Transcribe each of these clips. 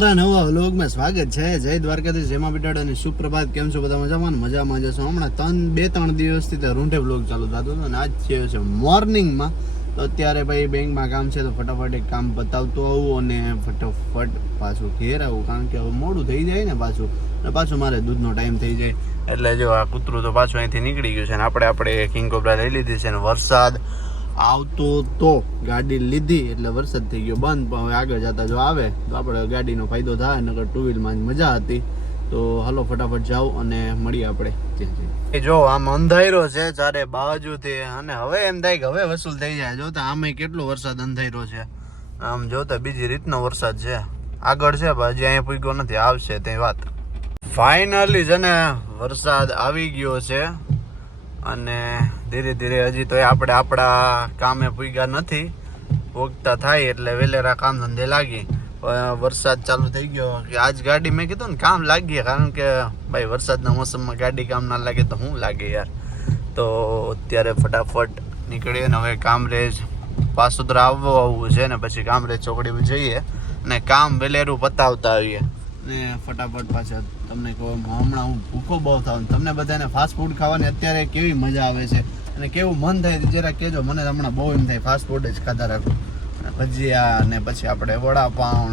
અમારા નવા વ્લોગમાં સ્વાગત છે. જય દ્વારકાધીશ, જેમાં બેટાડો અને સુપ્રભાત. કેમ છો બધા? મજામાં જશો. હમણાં 2-3 દિવસથી રૂંઢે વ્લોગ ચાલુ થતો હતો અને આજ થયો છે મોર્નિંગમાં. તો અત્યારે ભાઈ બેંકમાં કામ છે તો ફટાફટ એક કામ પતાવતો આવું અને ફટાફટ પાછું ઘેર આવું, કારણ કે હવે મોડું થઈ જાય ને પાછું મારે દૂધનો ટાઈમ થઈ જાય. એટલે જો આ કૂતરું તો પાછું અહીંથી નીકળી ગયું છે અને આપણે કિંગ કોબ્રા લઈ લીધી છે અને વરસાદ આવતો તો ગાડી લીધી એટલે વરસાદ થઈ ગયો બંધ. પણ હવે આગળ જતા જો આવે તો આપણે ગાડીનો ફાયદો થાય, નકર ટુ વ્હીલમાં જ મજા હતી. તો હાલો ફટાફટ જાઓ અને મળીએ આપણે ત્યાં. જો આમ અંધારો છે ચારે બાજુથી અને હવે એમ થાય કે હવે વસૂલ થઈ જાય. જોતા આમે કેટલો વરસાદ અંધારો છે, આમ જોતા બીજી રીતનો વરસાદ છે આગળ છે, પણ હજી અહીંયા પૂગ્યો નથી, આવશે તે વાત. ફાઇનલી છે ને વરસાદ આવી ગયો છે અને ધીરે ધીરે હજી તો આપણે આપણા કામે પૂગ્યા નથી, પોગતા થાય એટલે વેલેરા કામ ધંધે લાગી. વરસાદ ચાલુ થઈ ગયો કે આજ ગાડી મેં કીધું ને કામ લાગીએ, કારણ કે ભાઈ વરસાદના મોસમમાં ગાડી કામ ના લાગે તો શું લાગે યાર. તો અત્યારે ફટાફટ નીકળીએ ને હવે કામરેજ પાસોતરા આવવું છે ને પછી કામરેજ ચોકડી જઈએ અને કામ વેલેરું પતાવતા આવીએ ને ફટાફટ પાછા. તમને કહું હમણાં હું ભૂખો બહુ થાવ, તમને બધાને ફાસ્ટ ફૂડ ખાવાની અત્યારે કેવી મજા આવે છે અને કેવું મન થાય જરા કહેજો. મને હમણાં બહુ એમ થાય ફાસ્ટ ફૂડ જ ખાતા રાખું, ભજીયા ને પછી આપણે વડાપાઉં.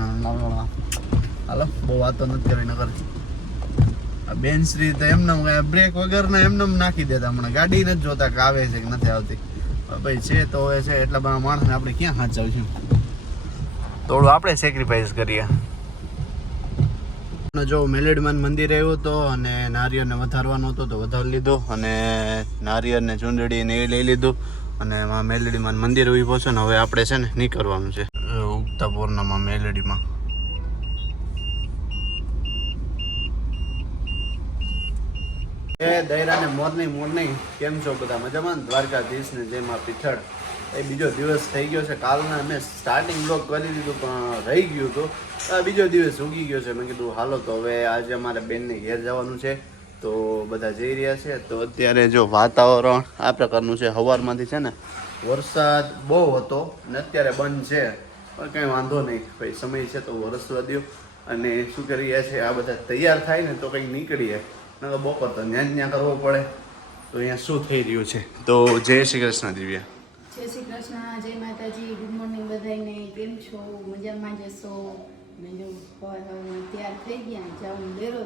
હાલો બહુ વાતો નથી કરવી, નગર બેનશ્રી તો એમને બ્રેક વગરના એમને નાખી દેતા. હમણાં ગાડી નથી જોતા કે આવે છે કે નથી આવતી. ભાઈ છે તો હવે છે, એટલા બધા માણસને આપણે ક્યાં સાચવશું, થોડું આપણે સેક્રિફાઈસ કરીએ. જો મેલેડીમાન મંદિર આવ્યો હતો અને નારિયેળને વધારવાનો હતો તો વધારી લીધો અને નારિયેળને ચૂંદડી ને એ લઈ લીધું અને મેલેડીમાન મંદિર ઉભો છે ને હવે આપણે છે ને નીકળવાનું છે ઉગતા પૂર્ણમાં મેલેડીમાં. દૈરાને મોર્નિંગ કેમ છો બધા? મજામાં? દ્વારકાધીશ ને જેમાં પીઠળ. એ બીજો દિવસ થઈ ગયો છે. કાલના મેં સ્ટાર્ટિંગ બ્લોગ કરી દીધું પણ રહી ગયું હતું. આ બીજો દિવસ ઉગી ગયો છે. મેં કીધું હાલો તો હવે આજે અમારે બેનને ઘેર જવાનું છે તો બધા જઈ રહ્યા છે. તો અત્યારે જો વાતાવરણ આ પ્રકારનું છે. સવારમાંથી છે ને વરસાદ બહુ હતો ને અત્યારે બંધ છે, પણ કંઈ વાંધો નહીં ભાઈ, સમય છે તો વરસવા દો. અને શું કરી રહ્યા છે આ બધા તૈયાર થાય ને તો કંઈક નીકળીએ, ન તો બપોર તો ત્યાં કરવો પડે. તો અહીંયા શું થઈ રહ્યું છે? તો જય શ્રી કૃષ્ણ દિવ્યા. જય શ્રી કૃષ્ણ, જય માતાજી, ગુડ મોર્નિંગ બધાને. કેમ છો? મજામાં જશો? મેં જો તૈયાર થઈ ગયા, જાઉં ડેરો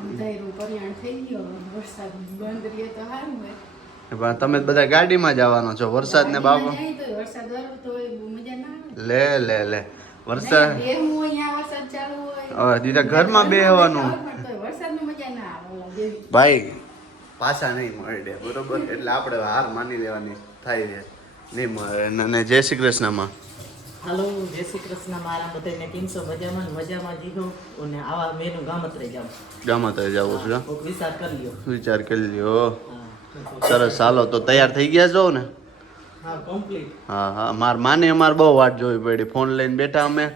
અંધારું પરિયાણ થઈ ગયો, વરસાદ બંધ રહ્યો તો સારું હોય. પણ તમે બધા ગાડીમાં જવાનો છો, વરસાદ ને બાબા વરસાદ વાળો તો મજા ના આવે. લે વરસાદ બેહું અહીંયા વરસાદ ચાલુ હોય, હવે દીધા ઘરમાં બેહવાનું વરસાદની મજા ના આવે ભાઈ, પાછા નહીં મળે બરોબર, એટલે આપણે હાર માની લેવાની થાય છે, નહીં મળે. અને જય શ્રી કૃષ્ણમાં હાલો, જય શ્રી કૃષ્ણ મારા બધાને. કેમ છો? મજામાં જીવો અને આવા મેનું ગામત્રે જાવ. ગામત્રે જવું છે, વિચાર કરી લ્યો. સરસ. ચાલો તો તૈયાર થઈ ગયા છો ને? હા, કમ્પ્લીટ. હા માર માને અમારે બહુ વાટ જોવી પડી, ફોન લઈને બેઠા અમે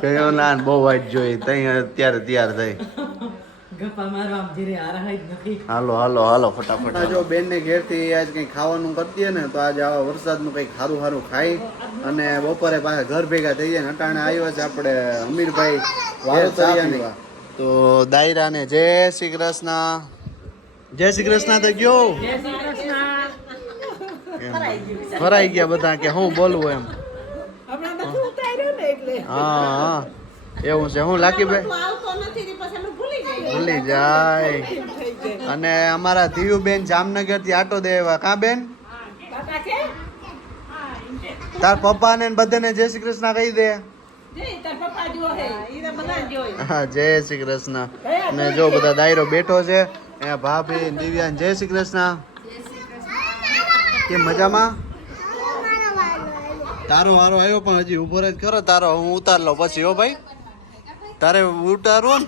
કયો ના બહુ વાટ જોઈ અત્યારે તૈયાર થઈ. ગપ્પા મારવા ધીરે આરાય જ નથી. હાલો ફટાફટ. જો બેન ને ઘેર થી આજ કઈ ખાવાનું કરતી ને તો આજે આવા વરસાદ નું કઈક સારું ખાઈ અને બપોરે પાછા ઘર ભેગા થઈ જાય. અટાણે આવ્યા છે આપણે અમીરભાઈ વારોતરિયાની. તો દાયરા ને જય શ્રી કૃષ્ણ. જય શ્રી કૃષ્ણ તો ગયો ફરાઈ ગયા બધા કે હું બોલવું એમ. હા એવું છે. હું લાકી ભાઈ ભૂલી જાય. અને અમારા ધીયુ બેન જામનગર થી આટો દેવા. કા બેન? તાર પપ્પા ને બધાને જય શ્રી કૃષ્ણ કહી દે. હા, જય શ્રી કૃષ્ણ. અને જો બધા દાયરો બેઠો છે, ભાભી દિવ્યા જય શ્રી કૃષ્ણ. કેમ મજામાં? તારો હારો આવ્યો પણ હજી ઉભો રહે ખરો. તારો હું ઉતાર લઉં પછી. હો ભાઈ, તારે ઉતારવો ને.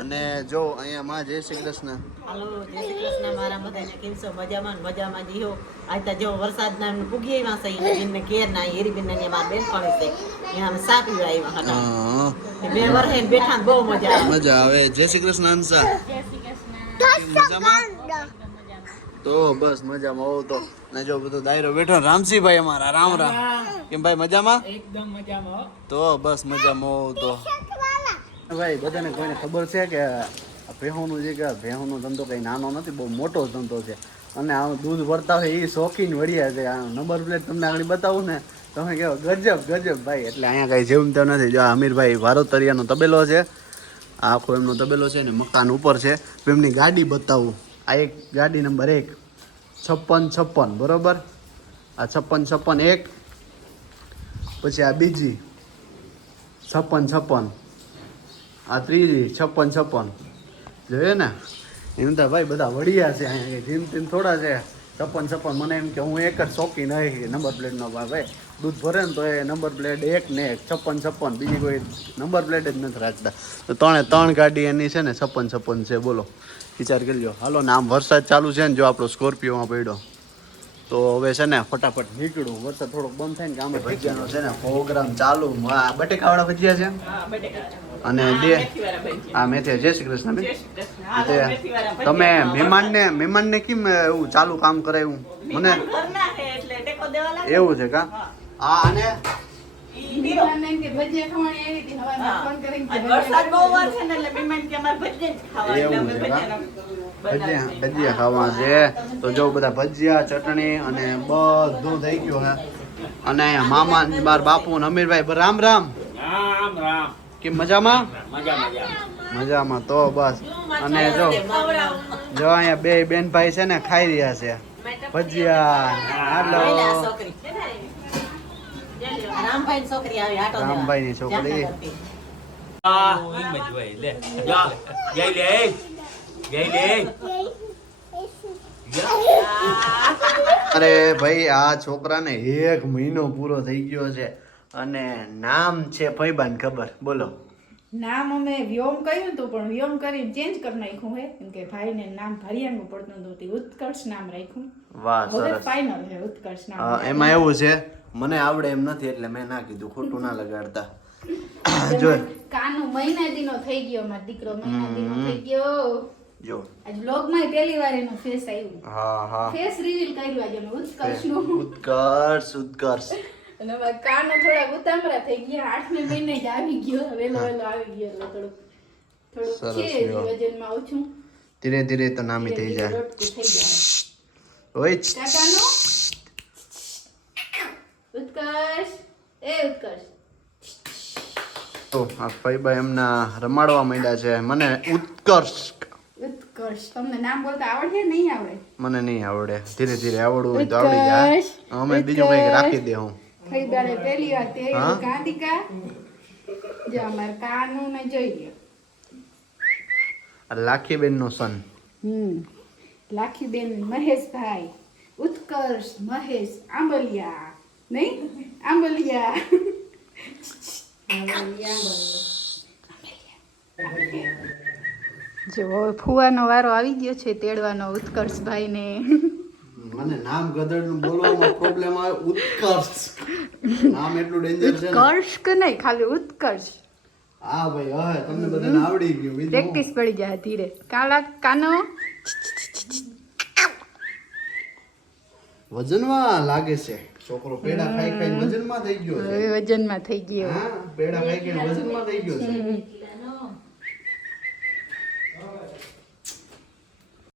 અને જો અહીંયા માં જય શ્રી કૃષ્ણ. હાલો, જય શ્રી કૃષ્ણ મારા બધાને. કેમ છો? મજામાં જીવો. આજ તો જો વરસાદના પૂગી આવ્યા છે બેનને ઘેર ના હેરીબેન ને મારા બેન પણ છે, અહીંયા અમે સા પીવા આવ્યા હતા. બે વર્ષે બેઠા બહુ મજા આવે. જય શ્રી કૃષ્ણ. અંશા જય શ્રી કૃષ્ણ. મજામાં? તો બસ મજામાં હોવ તો ને જો બધો દાયરો બેઠો રામસિંહભાઈ અમારા રામ રામ કેમ ભાઈ મજામાં એકદમ મજામાં. તો બસ મજામાં હોવ તો ભાઈ બધાને કોઈને ખબર છે કે ભેહુંનું જે કે ભેહુંનો ધંધો કંઈ નાનો નથી, બહુ મોટો ધંધો છે. અને આ દૂધ ભરતા હોય એ શોખીન વળ્યા છે. આ નંબર પ્લેટ તમને આગળ બતાવું ને તમે કહો ગજબ ગજબ ભાઈ. એટલે અહીંયા કાંઈ જેવું તો નથી. જો આ અમીરભાઈ વારોતરિયાનો તબેલો છે, આ આખો એમનો તબેલો છે ને મકાન ઉપર છે. એમની ગાડી બતાવું. આ એક ગાડી નંબર 1 5656 બરોબર. આ 5656 એક, પછી આ બીજી 5656, આ ત્રીજી 5656 જોયે ને. એમ તો ભાઈ બધા વડિયા છે અહીંયા, જીમ ટીમ થોડા છે. 5656 મને એમ કે હું એક જ શોખીન નહીં નંબર પ્લેટનો ભાઈ. દૂધ ભરે ને તો એ નંબર પ્લેટ એક ને એક 5656, બીજી કોઈ નંબર પ્લેટ જ નથી રાખતા. તો ત્રણ ગાડી એની છે ને 5656 છે. બોલો વિચાર કરી લો. હાલો ને આમ વરસાદ ચાલુ છે ને, જો આપણો સ્કોર્પિયોમાં પડ્યો તો હવે છે ને ફટાફટ નીકળું. વરસાદ થોડોક બંધ થાય ને કે આમે ભજીયાનો છે ને પ્રોગ્રામ ચાલુ. આ બટેકાવાળા ભજીયા છે અને આ મેથી. જય શ્રી કૃષ્ણ બેન. તમે મહેમાનને કેમ એવું ચાલુ કામ કરાવ્યું મને એવું છે કા? હા અને મહેમાનને એમ કે ભજીયા ખાવાની આવી હતી, હવારમાં ફોન કરીને કે વરસાદ બહુ વાર છે ને એટલે મહેમાન કે અમારે ભજીયા જ ખાવા એટલે એવું અમે છે કા? ભજીયા ભજીયા ખાવા છે. તો જો બધા ભજીયા ચટણી અને બધું થઈ ગયું હે. અને અહીંયા મામા ને મારા બાપુ ને અમીરભાઈ રામ રામ રામ રામ. કેમ મજામાં? મજા. મજામાં. તો બસ. અને જો અહીંયા બે બેન ભાઈ છે ને ખાઈ રહ્યા છે ભજીયા. હાલો છોકરી રામભાઈ છોકરી આવી આટો દેવા. રામભાઈની છોકરી. આ એમ જ હોય લે. જા જઈ લે. અરે ભાઈ આ છોકરાને 1 મહિનો પૂરો થઈ ગયો છે અને નામ છે ફૈબાન ખબર. બોલો નામ અમે વ્યોમ કહ્યું હતું પણ વ્યોમ કરીને ચેન્જ કરી નાખ્યું હે, કેમ કે ભાઈને નામ ભરિયાનું પડતું હતું તે ઉત્કર્ષ નામ રાખ્યું. વાહ હવે સરસ. ફાઇનલ હે ઉત્કર્ષ નામ. એમાં એવું છે મને આવડે એમ નથી એટલે મેં ના કીધું, ખોટું ના લગાડતા. જો કાનો મહિનાદીનો થઈ ગયો, મારો દીકરો મહિનાદીનો થઈ ગયો. જો આજ વ્લોગમાં પહેલી વાર એનો ફેસ આવ્યો. હા હા ફેસ રિવીલ કર્યું આજે એનો ઉત્કર્ષનું. ઉત્કર્ષ અને હવે કાનો થોડા ઉતામળા થઈ ગયા. 8મે મહિને જ આવી ગયો, વેલો આવી ગયો એટલે થોડુંક સરસ છે લ્યો. વજનમાં ઓછું. ધીરે ધીરે તો નામી થઈ જાય. રોટકું થઈ જાય. ઓય કાકાનો ઉત્કર્ષ, એ ઉત્કર્ષ. તો આ ફૈબા એમના રમાડવા માંડ્યા છે. મને ઉત્કર્ષ ઉત્કર્ષ તમને નામ બોલતા આવડે નહીં આવડે? મને નહીં આવડે. ધીરે ધીરે આવડવું હોય તો આવડી જાય. અમે બીજું કંઈક રાખી દે હું. ફૈબાને પહેલી વાર તે હા? ગાંધિકા જો અમાર કાનું ને જોઈ લ્યો. લાખીબેન નો સન. લાખીબેન મહેશભાઈ ઉત્કર્ષ મહેશ આંબલિયા નહીં આંબલિયા. જો હવે ફુવાનો વારો આવી ગયો છે તેડવાનો ઉત્કર્ષભાઈ ને. મને નામ ગધેડનું બોલવામાં પ્રોબ્લેમ આવે. ઉત્કર્ષ નામ એટલું ડેન્જર છે ને. કર્ષ કે નહીં ખાલી ઉત્કર્ષ. હા ભાઈ હવે તમને બધાને આવડી ગયું. બીજું પ્રેક્ટિસ પડી જાય ધીરે. કાનો વજનમાં લાગે છે છોકરો. પેડા ખાઈ ખાઈ વજનમાં થઈ ગયો છે. હવે વજનમાં થઈ ગયો. હા પેડા ખાઈ ખાઈ વજનમાં થઈ ગયો છે.